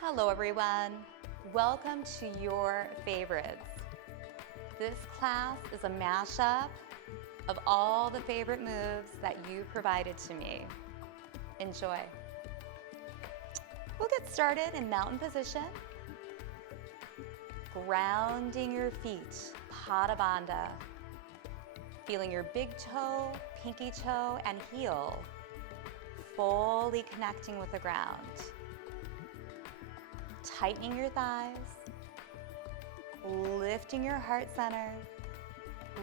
Hello everyone, welcome to your favorites. This class is a mashup of all the favorite moves that you provided to me. Enjoy. We'll get started in mountain position. Grounding your feet, Pada Bandha. Feeling your big toe, pinky toe, and heel fully connecting with the ground. Tightening your thighs, lifting your heart center,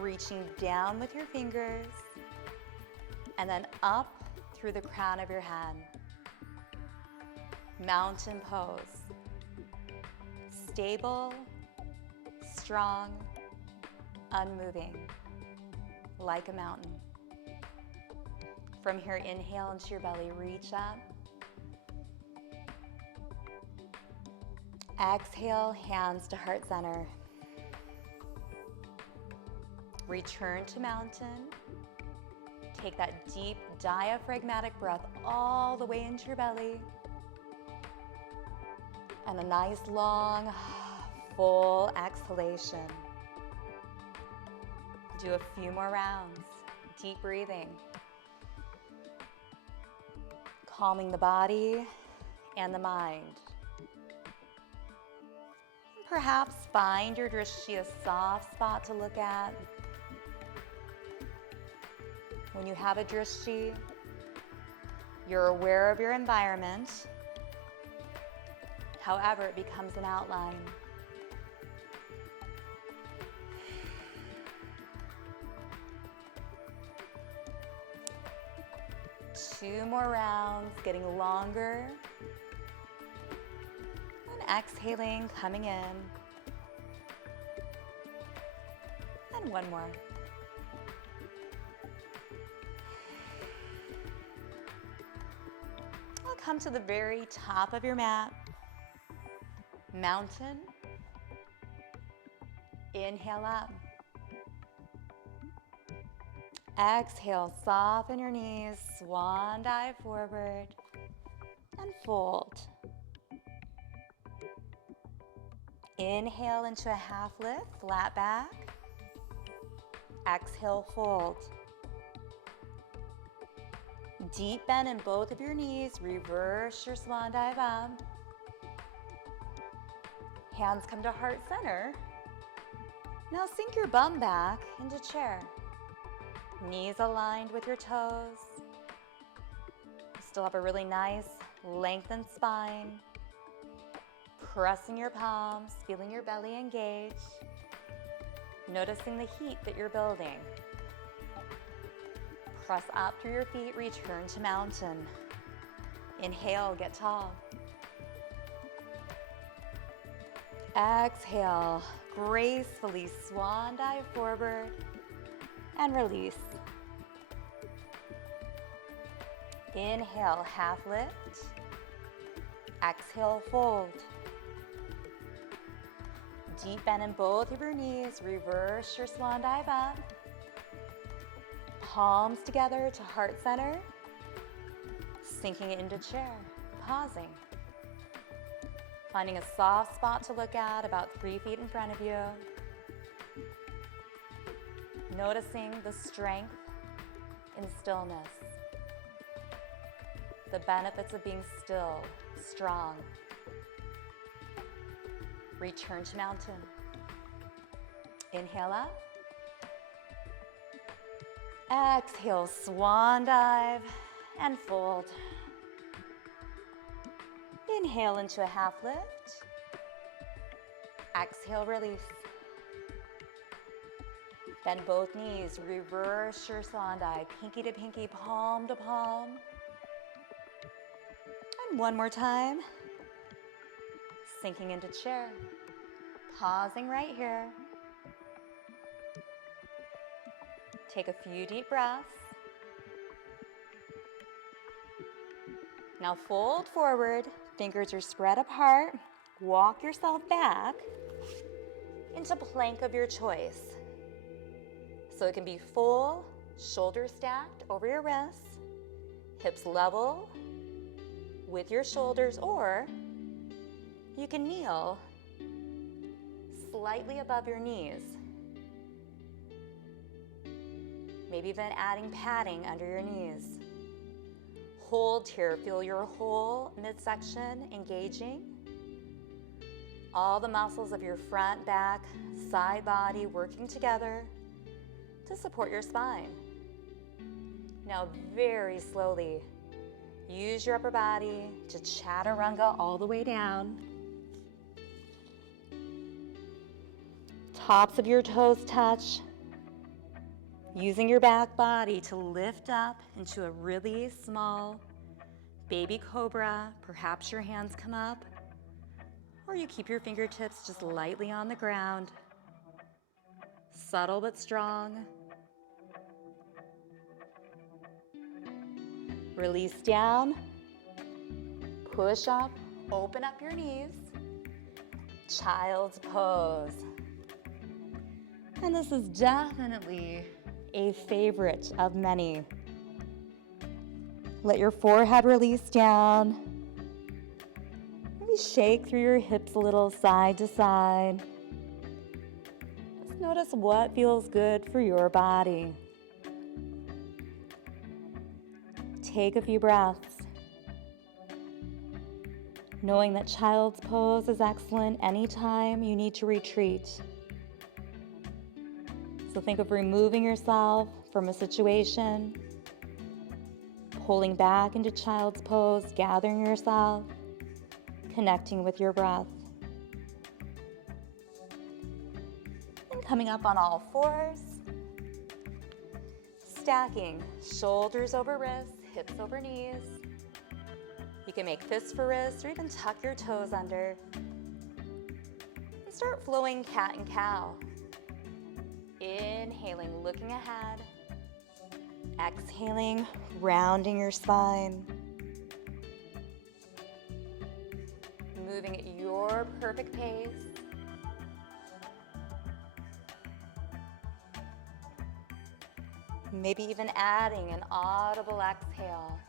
reaching down with your fingers, and then up through the crown of your head. Mountain pose. Stable, strong, unmoving, like a mountain. From here, inhale into your belly, reach up. Exhale, hands to heart center. Return to mountain. Take that deep diaphragmatic breath all the way into your belly. And a nice long, full exhalation. Do a few more rounds. Deep breathing. Calming the body and the mind. Perhaps find your drishti a soft spot to look at. When you have a drishti, you're aware of your environment. However, it becomes an outline. Two more rounds, getting longer. And exhaling, coming in. And one more. I'll come to the very top of your mat. Mountain. Inhale up. Exhale, soften your knees, swan dive forward, and fold. Inhale into a half lift, flat back. Exhale, fold. Deep bend in both of your knees, reverse your swan dive up. Hands come to heart center. Now sink your bum back into chair. Knees aligned with your toes. Still have a really nice lengthened spine. Pressing your palms, feeling your belly engage. Noticing the heat that you're building. Press up through your feet, return to mountain. Inhale, get tall. Exhale, gracefully swan dive forward and release. Inhale, half lift. Exhale, fold. Deep bend in both of your knees, reverse your swan dive up. Palms together to heart center. Sinking into chair, pausing. Finding a soft spot to look at about 3 feet in front of you. Noticing the strength in stillness. The benefits of being still, strong. Return to mountain. Inhale up. Exhale, swan dive and fold. Inhale into a half lift. Exhale, release. Bend both knees, reverse your swan dive, pinky to pinky, palm to palm. And one more time. Sinking into chair. Pausing right here. Take a few deep breaths. Now fold forward, fingers are spread apart. Walk yourself back into plank of your choice. So it can be full, shoulders stacked over your wrists, hips level with your shoulders, or You can kneel slightly above your knees. Maybe even adding padding under your knees. Hold here, feel your whole midsection engaging. All the muscles of your front, back, side body working together to support your spine. Now very slowly, use your upper body to chaturanga all the way down. Tops of your toes touch. Using your back body to lift up into a really small baby cobra. Perhaps your hands come up, or you keep your fingertips just lightly on the ground. Subtle but strong. Release down, push up, open up your knees, child's pose. And this is definitely a favorite of many. Let your forehead release down. Maybe shake through your hips a little side to side. Just notice what feels good for your body. Take a few breaths. Knowing that child's pose is excellent anytime you need to retreat. So think of removing yourself from a situation, pulling back into child's pose, gathering yourself, connecting with your breath. And coming up on all fours, stacking shoulders over wrists, hips over knees. You can make fists for wrists or even tuck your toes under. And start flowing cat and cow. Inhaling, looking ahead. Exhaling, rounding your spine. Moving at your perfect pace. Maybe even adding an audible exhale.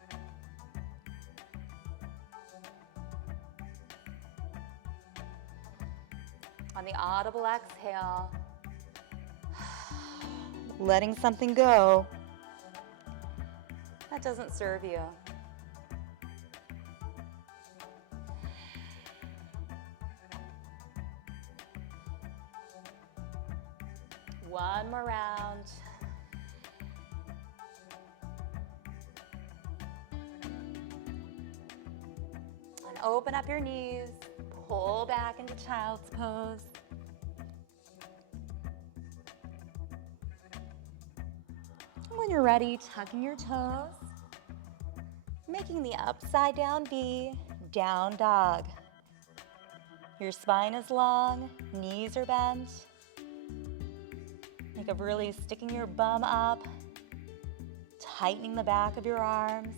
On the audible exhale, letting something go that doesn't serve you. One more round. And open up your knees, pull back into child's pose. When you're ready, tucking your toes, making the upside down V, down dog. Your spine is long, knees are bent. Think of really sticking your bum up, tightening the back of your arms.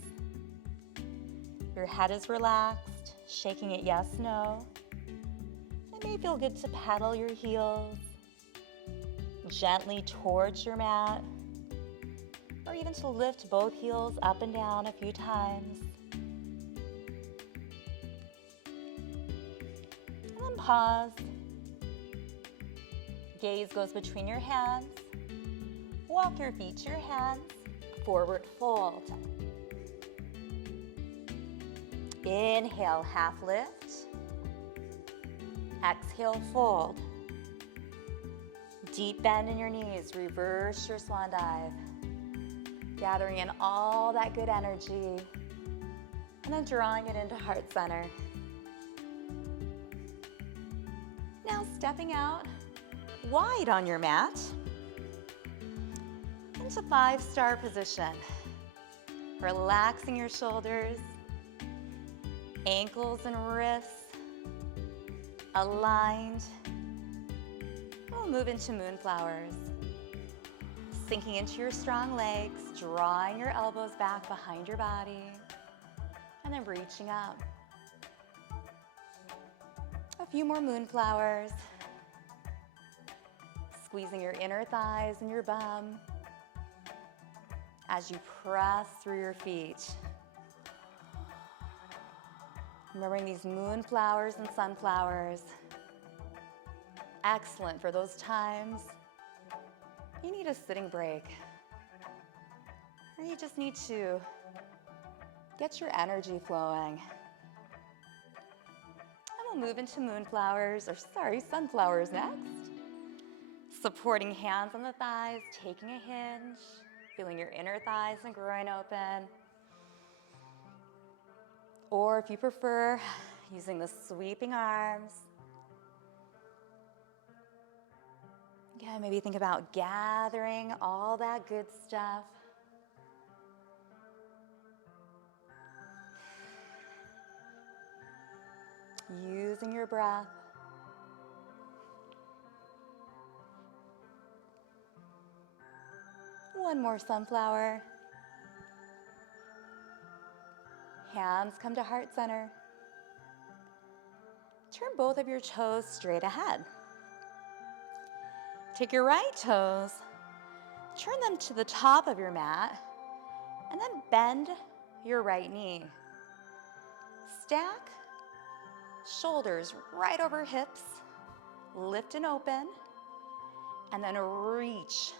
Your head is relaxed, shaking it yes, no. It may feel good to pedal your heels gently towards your mat, or even to lift both heels up and down a few times. And then pause. Gaze goes between your hands. Walk your feet to your hands. Forward fold. Inhale, half lift. Exhale, fold. Deep bend in your knees. Reverse your swan dive. Gathering in all that good energy, and then drawing it into heart center. Now stepping out wide on your mat into 5-star position. Relaxing your shoulders, ankles and wrists aligned. We'll move into moonflowers. Sinking into your strong legs, drawing your elbows back behind your body, and then reaching up. A few more moonflowers. Squeezing your inner thighs and your bum as you press through your feet. Remembering these moonflowers and sunflowers. Excellent for those times you need a sitting break, or you just need to get your energy flowing. And we'll move into sunflowers next. Supporting hands on the thighs, taking a hinge, feeling your inner thighs and groin open. Or if you prefer, using the sweeping arms. Again, maybe think about gathering all that good stuff. Using your breath. One more sunflower. Hands come to heart center. Turn both of your toes straight ahead. Take your right toes, turn them to the top of your mat, and then bend your right knee. Stack shoulders right over hips, lift and open, and then reach.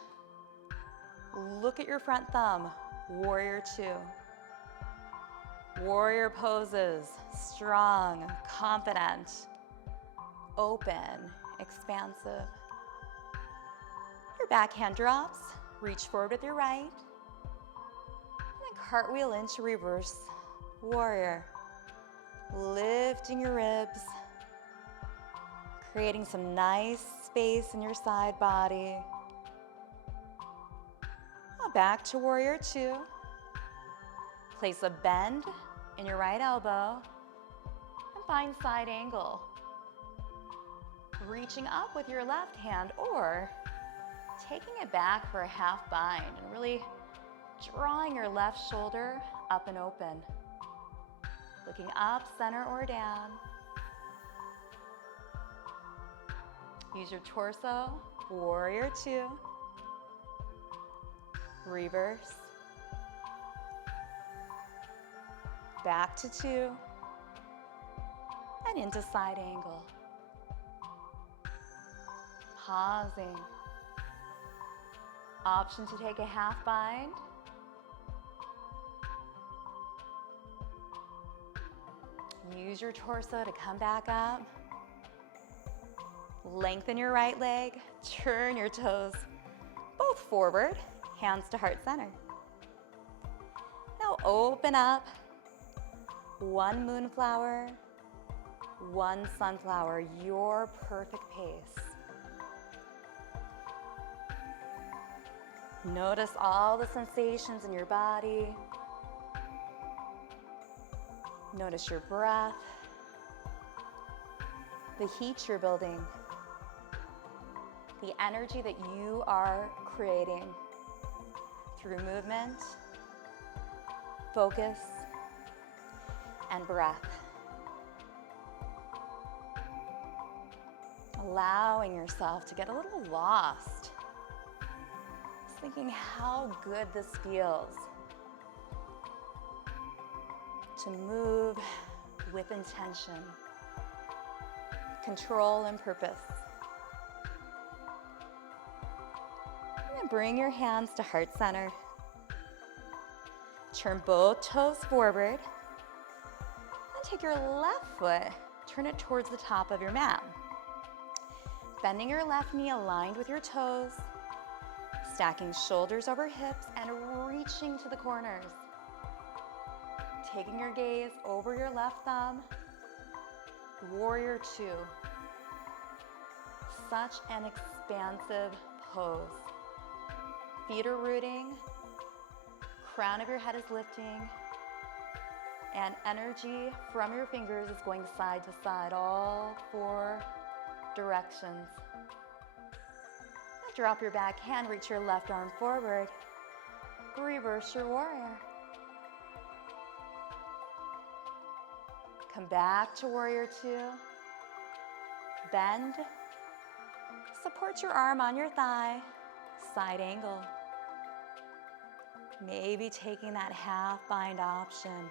Look at your front thumb, warrior two. Warrior poses, strong, confident, open, expansive. Your back hand drops, reach forward with your right, and then cartwheel into reverse warrior. Lifting your ribs, creating some nice space in your side body. Now back to warrior two. Place a bend in your right elbow and find side angle. Reaching up with your left hand or taking it back for a half bind and really drawing your left shoulder up and open. Looking up, center, or down. Use your torso, warrior two. Reverse. Back to two. And into side angle. Pausing. Option to take a half bind. Use your torso to come back up. Lengthen your right leg. Turn your toes both forward, hands to heart center. Now open up. One moonflower, one sunflower, your perfect pace. Notice all the sensations in your body. Notice your breath, the heat you're building, the energy that you are creating through movement, focus, and breath. Allowing yourself to get a little lost. Just thinking how good this feels. To move with intention, control and purpose. And then bring your hands to heart center. Turn both toes forward. And take your left foot, turn it towards the top of your mat. Bending your left knee aligned with your toes, stacking shoulders over hips and reaching to the corners. Taking your gaze over your left thumb, warrior two. Such an expansive pose. Feet are rooting, crown of your head is lifting, and energy from your fingers is going side to side, all four directions. Now drop your back hand, reach your left arm forward, reverse your warrior. Come back to warrior two. Bend. Support your arm on your thigh. Side angle. Maybe taking that half bind option.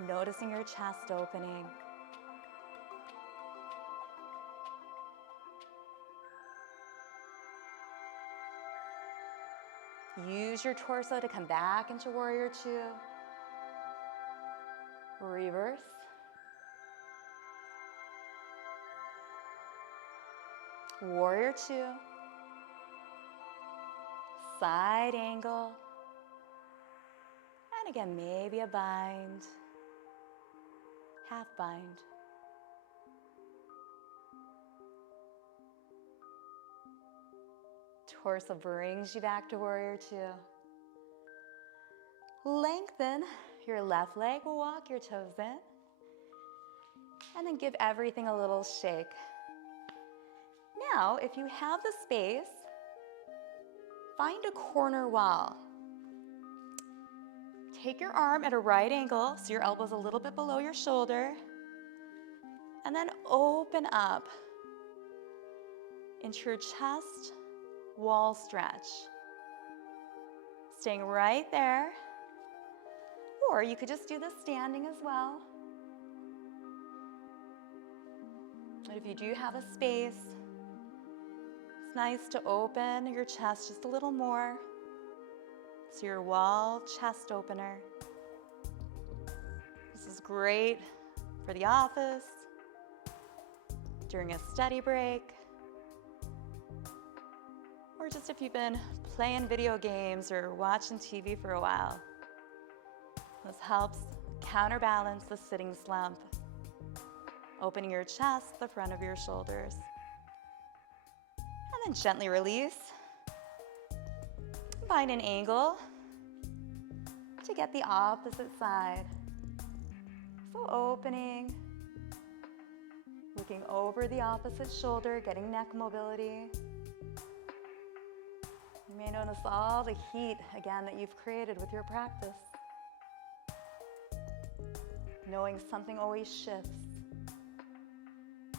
Noticing your chest opening. Use your torso to come back into warrior two. Reverse. Warrior two. Side angle. And again, maybe a bind. Half bind. Torso brings you back to warrior two. Lengthen your left leg, walk your toes in. And then give everything a little shake. Now, if you have the space, find a corner wall. Take your arm at a right angle, so your elbow's a little bit below your shoulder. And then open up into your chest wall stretch. Staying right there. Or you could just do this standing as well. And if you do have a space, it's nice to open your chest just a little more. So your wall chest opener. This is great for the office, during a study break, or just if you've been playing video games or watching TV for a while. This helps counterbalance the sitting slump, opening your chest, the front of your shoulders. And then gently release. Find an angle to get the opposite side. So opening, looking over the opposite shoulder, getting neck mobility. You may notice all the heat, again, that you've created with your practice. Knowing something always shifts.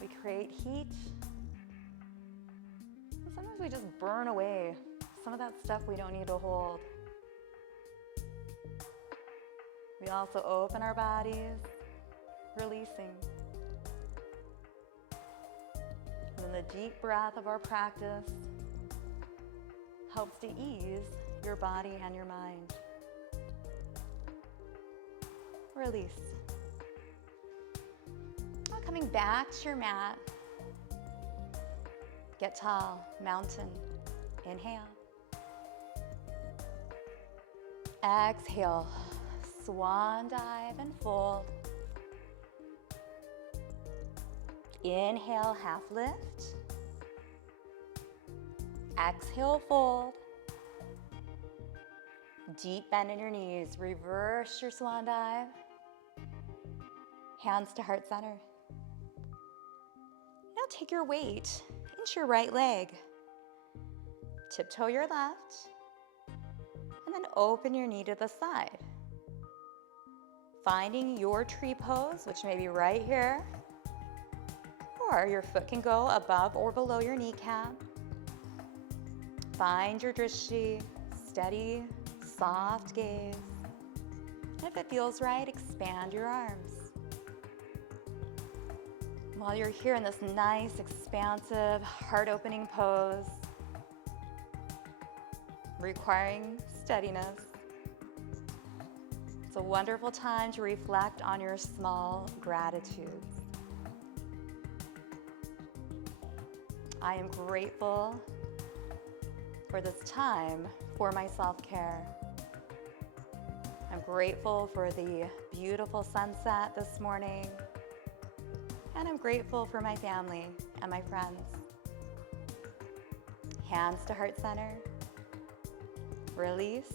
We create heat, and sometimes we just burn away some of that stuff we don't need to hold. We also open our bodies, releasing. And then the deep breath of our practice helps to ease your body and your mind. Release. Now coming back to your mat. Get tall, mountain. Inhale. Exhale, swan dive and fold. Inhale, half lift. Exhale, fold. Deep bend in your knees. Reverse your swan dive. Hands to heart center. Now take your weight into your right leg. Tiptoe your left. And then open your knee to the side. Finding your tree pose, which may be right here. Or your foot can go above or below your kneecap. Find your drishti, steady, soft gaze. And if it feels right, expand your arms. While you're here in this nice, expansive, heart-opening pose, requiring steadiness, it's a wonderful time to reflect on your small gratitudes. I am grateful for this time for my self-care. I'm grateful for the beautiful sunset this morning, and I'm grateful for my family and my friends. Hands to heart center. Release.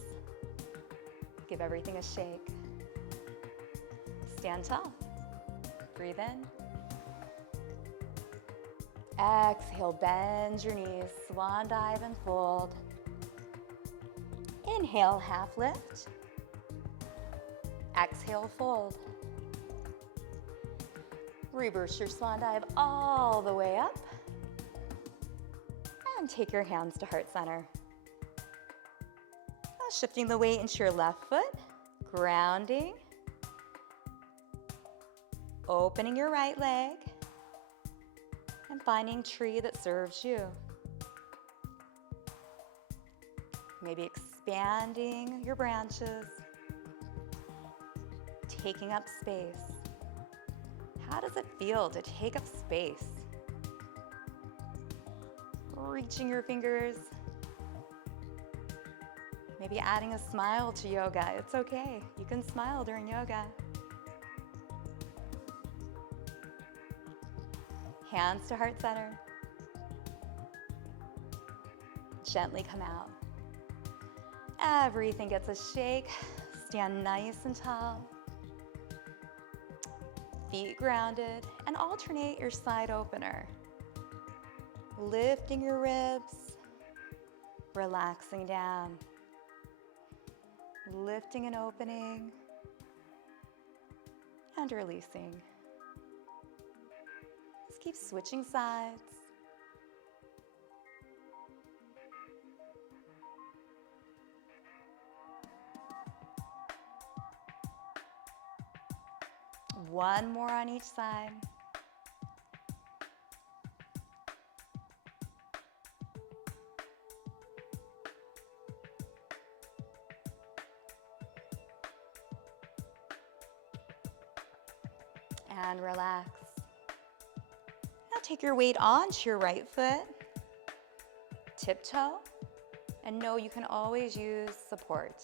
Give everything a shake. Stand tall. Breathe in. Exhale, bend your knees, swan dive and fold. Inhale, half lift. Exhale, fold. Reverse your swan dive all the way up. And take your hands to heart center. Now shifting the weight into your left foot, grounding. Opening your right leg and finding tree that serves you. Maybe expanding your branches, taking up space. How does it feel to take up space? Reaching your fingers. Maybe adding a smile to yoga. It's okay. You can smile during yoga. Hands to heart center. Gently come out. Everything gets a shake. Stand nice and tall. Feet grounded, and alternate your side opener. Lifting your ribs, relaxing down. Lifting and opening, and releasing. Just keep switching sides. One more on each side. And relax. Now take your weight onto your right foot. Tiptoe. And know you can always use support.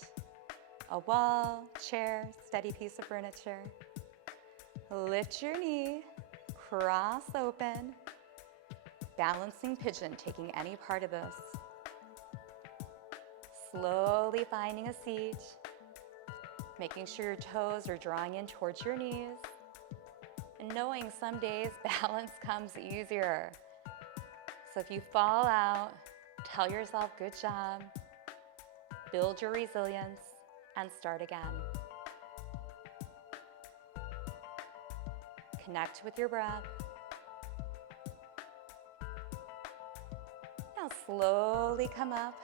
A wall, chair, steady piece of furniture. Lift your knee, cross open, balancing pigeon, taking any part of this. Slowly finding a seat, making sure your toes are drawing in towards your knees, and knowing some days balance comes easier. So if you fall out, tell yourself, good job, build your resilience, and start again. Connect with your breath. Now slowly come up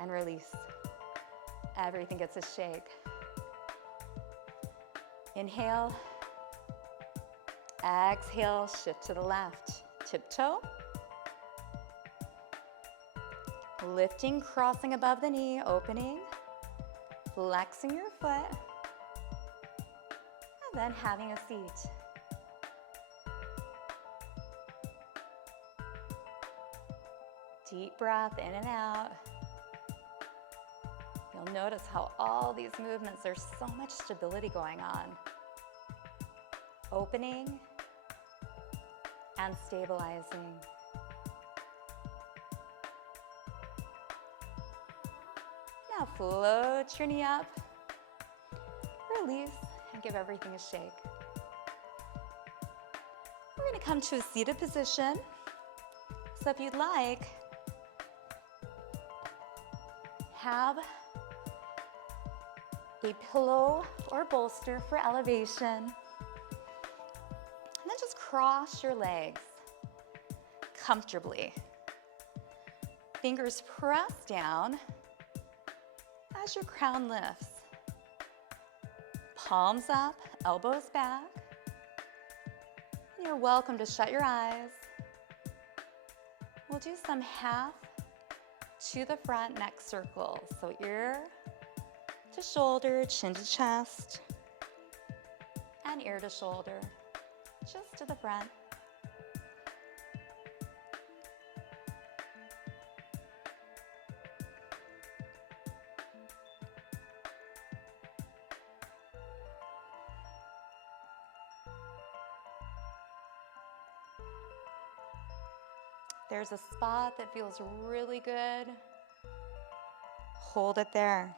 and release. Everything gets a shake. Inhale. Exhale, shift to the left. Tiptoe. Lifting, crossing above the knee, opening. Flexing your foot. And then having a seat. Deep breath in and out. You'll notice how all these movements, there's so much stability going on. Opening and stabilizing. Now float your knee up, release, and give everything a shake. We're going to come to a seated position. So if you'd like, have a pillow or bolster for elevation. And then just cross your legs comfortably. Fingers press down as your crown lifts. Palms up, elbows back. And you're welcome to shut your eyes. We'll do some half to the front neck circle. So ear to shoulder, chin to chest, and ear to shoulder, just to the front. There's a spot that feels really good. Hold it there.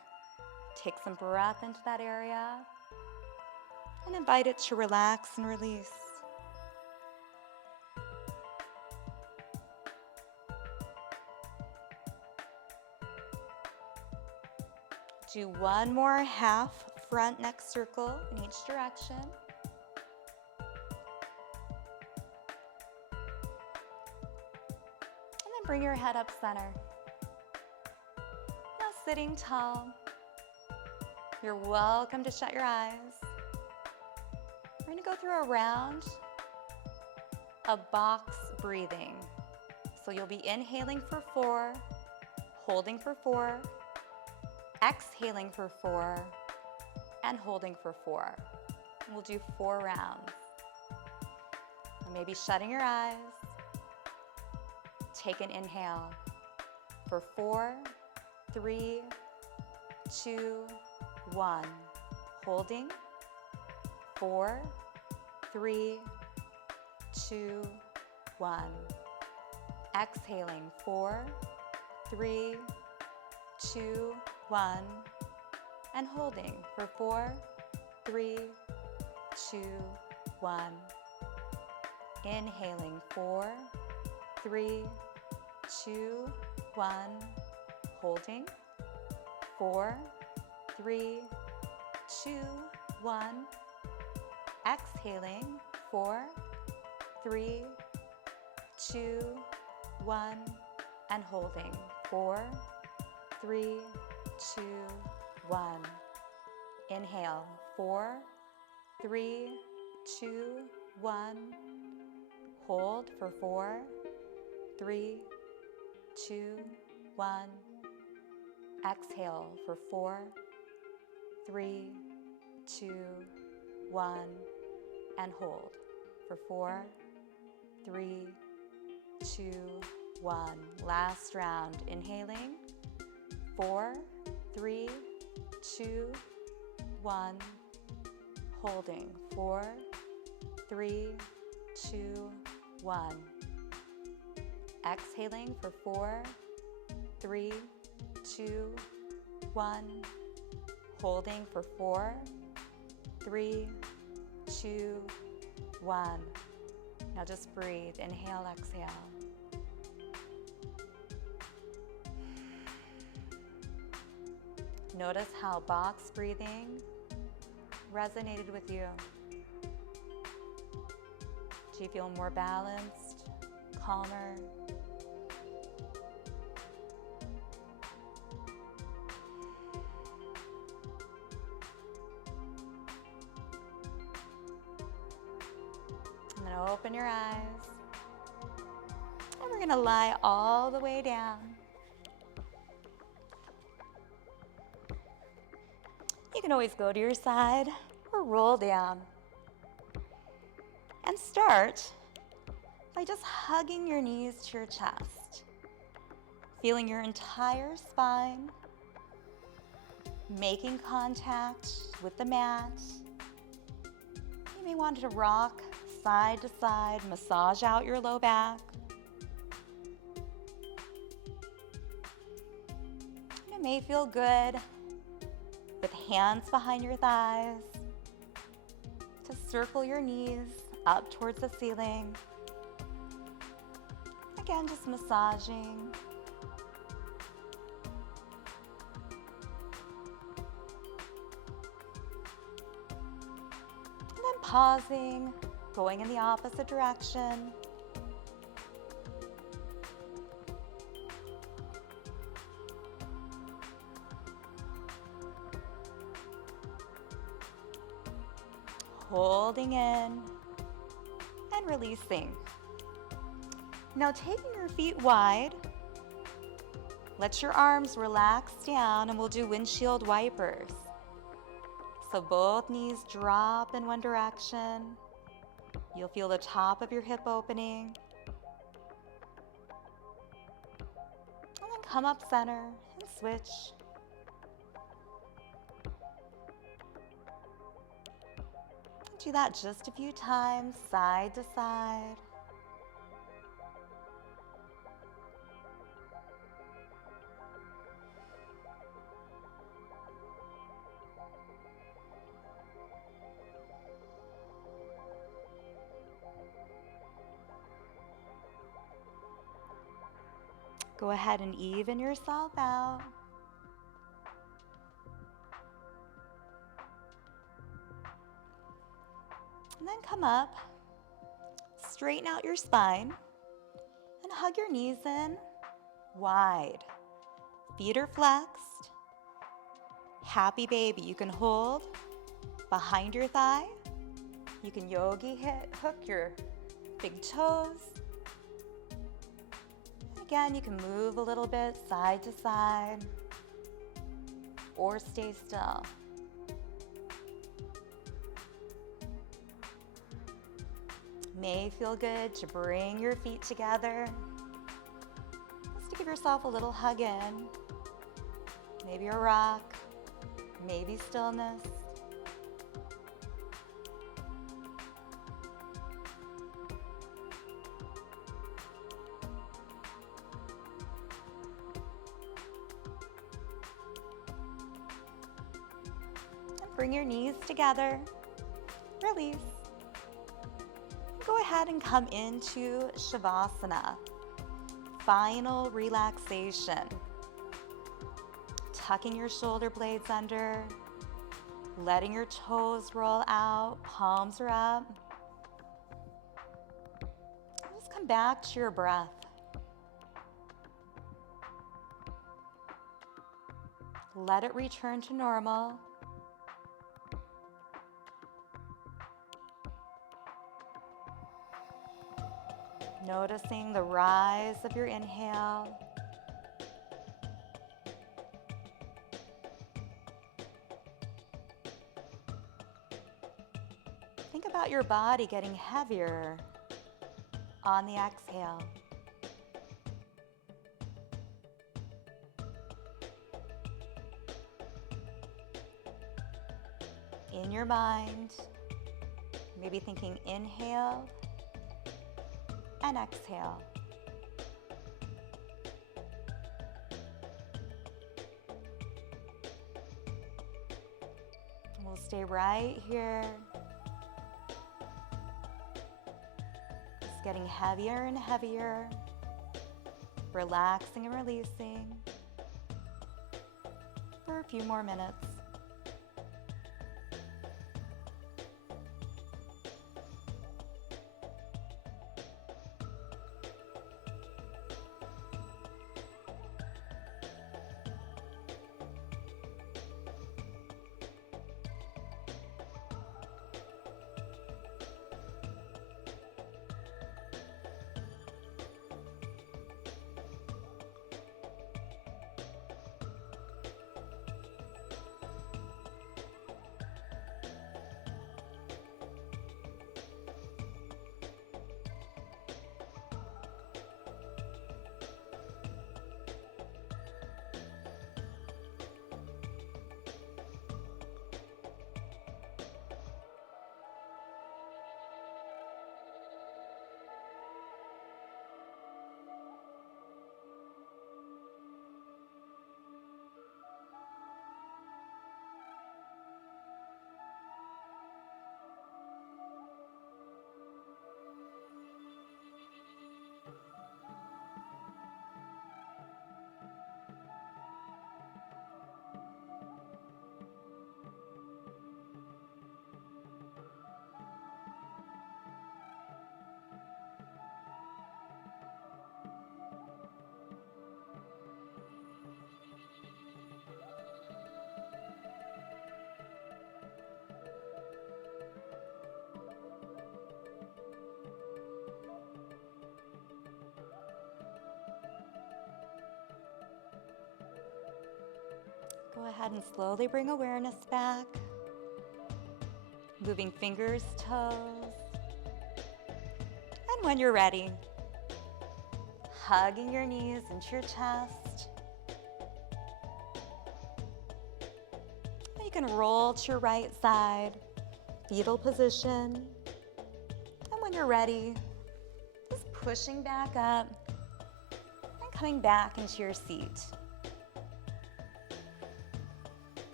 Take some breath into that area and invite it to relax and release. Do one more half front neck circle in each direction. Bring your head up center. Now sitting tall. You're welcome to shut your eyes. We're going to go through a round of box breathing. So you'll be inhaling for 4, holding for 4, exhaling for 4, and holding for 4. We'll do 4 rounds. And maybe shutting your eyes. Take an inhale for 4, 3, 2, 1. Holding. 4, 3, 2, 1. Exhaling. 4, 3, 2, 1. And holding for 4, 3, 2, 1. Inhaling. 4, 3, 2, 1. Holding. 4, 3, 2, 1. Exhaling. 4, 3, 2, 1. And holding. 4, 3, 2, 1. Inhale. 4, 3, 2, 1. Hold for 4, 3, 2, 1. Exhale for 4, 3, 2, 1. And hold for 4, 3, 2, 1. Last round. Inhaling. 4, 3, 2, 1. Holding. 4, 3, 2, 1. Exhaling for 4, 3, 2, 1. Holding for 4, 3, 2, 1. Now just breathe. Inhale, exhale. Notice how box breathing resonated with you. Do you feel more balanced, calmer? And then open your eyes. And we're going to lie all the way down. You can always go to your side or roll down. And start by just hugging your knees to your chest, feeling your entire spine, making contact with the mat. You may want to rock side to side, massage out your low back. It may feel good with hands behind your thighs to circle your knees up towards the ceiling. Again, just massaging. And then pausing, going in the opposite direction. Holding in and releasing. Now taking your feet wide, let your arms relax down and we'll do windshield wipers. So both knees drop in one direction. You'll feel the top of your hip opening. And then come up center and switch. Do that just a few times, side to side. Go ahead and even yourself out. And then come up, straighten out your spine, and hug your knees in wide. Feet are flexed. Happy baby. You can hold behind your thigh, You can hook your big toes. Again, you can move a little bit side to side or stay still. May feel good to bring your feet together. Just to give yourself a little hug in. Maybe a rock, maybe stillness. Bring your knees together, release. Go ahead and come into Shavasana, final relaxation. Tucking your shoulder blades under, letting your toes roll out, palms are up. Just come back to your breath. Let it return to normal. Noticing the rise of your inhale. Think about your body getting heavier on the exhale. In your mind, maybe thinking inhale and exhale. We'll stay right here. Just getting heavier and heavier, relaxing and releasing for a few more minutes. Go ahead and slowly bring awareness back. Moving fingers, toes. And when you're ready, hugging your knees into your chest. You can roll to your right side, fetal position. And when you're ready, just pushing back up and coming back into your seat.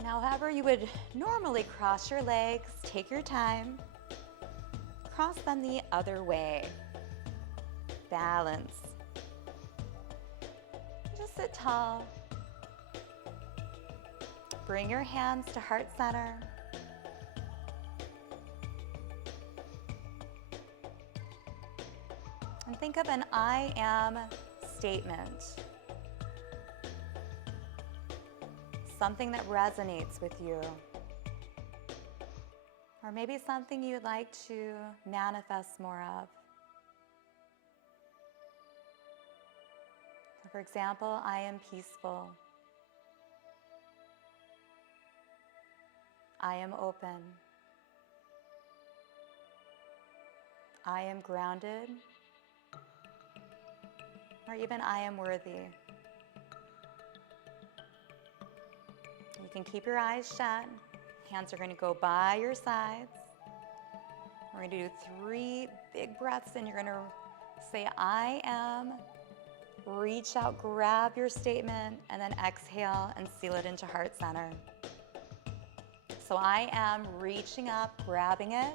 Now, however you would normally cross your legs, take your time. Cross them the other way. Balance. Just sit tall. Bring your hands to heart center. And think of an I am statement. Something that resonates with you. or maybe something you'd like to manifest more of. So for example, I am peaceful. I am open. I am grounded. Or even I am worthy. You can keep your eyes shut. Hands are going to go by your sides. We're going to do 3 big breaths in. You're going to say, I am. Reach out, grab your statement, and then exhale and seal it into heart center. So I am reaching up, grabbing it.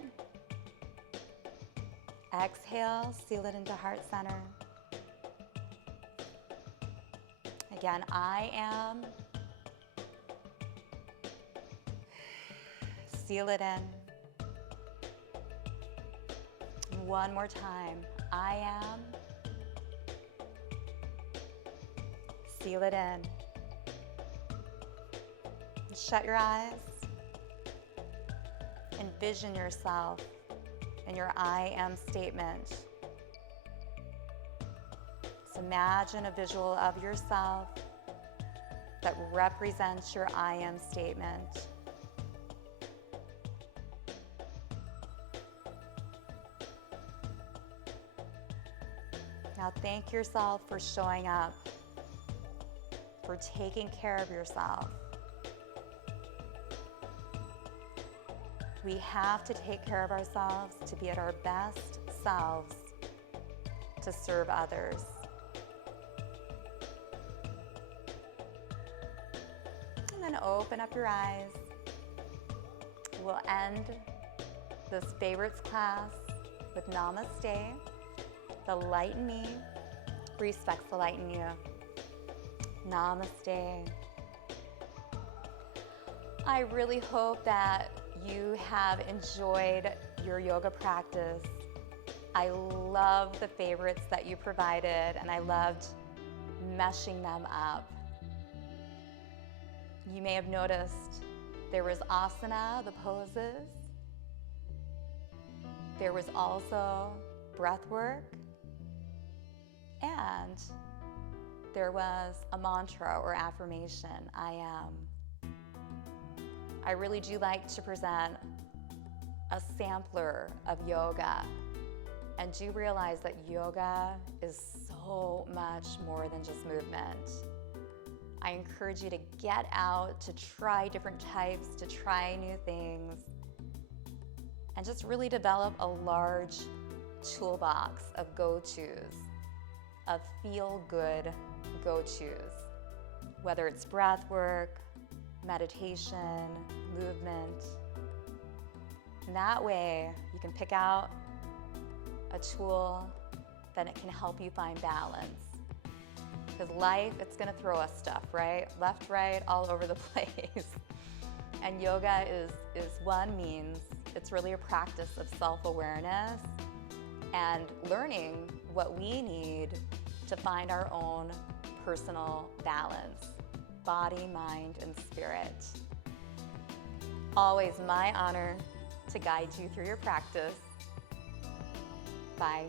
Exhale, seal it into heart center. Again, I am. Seal it in. One more time. I am. Seal it in. Shut your eyes. Envision yourself in your I am statement. So imagine a visual of yourself that represents your I am statement. Now thank yourself for showing up, for taking care of yourself. We have to take care of ourselves to be at our best selves, to serve others. And then open up your eyes. We'll end this favorites class with Namaste. The light in me respects the light in you. Namaste. I really hope that you have enjoyed your yoga practice. I love the favorites that you provided, and I loved meshing them up. You may have noticed there was asana, the poses. There was also breath work. And there was a mantra or affirmation, I am. I really do like to present a sampler of yoga, and do realize that yoga is so much more than just movement. I encourage you to get out, to try different types, to try new things, and just really develop a large toolbox of go-tos, of feel-good go-tos, whether it's breath work, meditation, movement. And that way, you can pick out a tool that it can help you find balance. Because life, it's gonna throw us stuff, right? Left, right, all over the place. And yoga is one means. It's really a practice of self-awareness and learning what we need to find our own personal balance, body, mind, and spirit. Always my honor to guide you through your practice. Bye.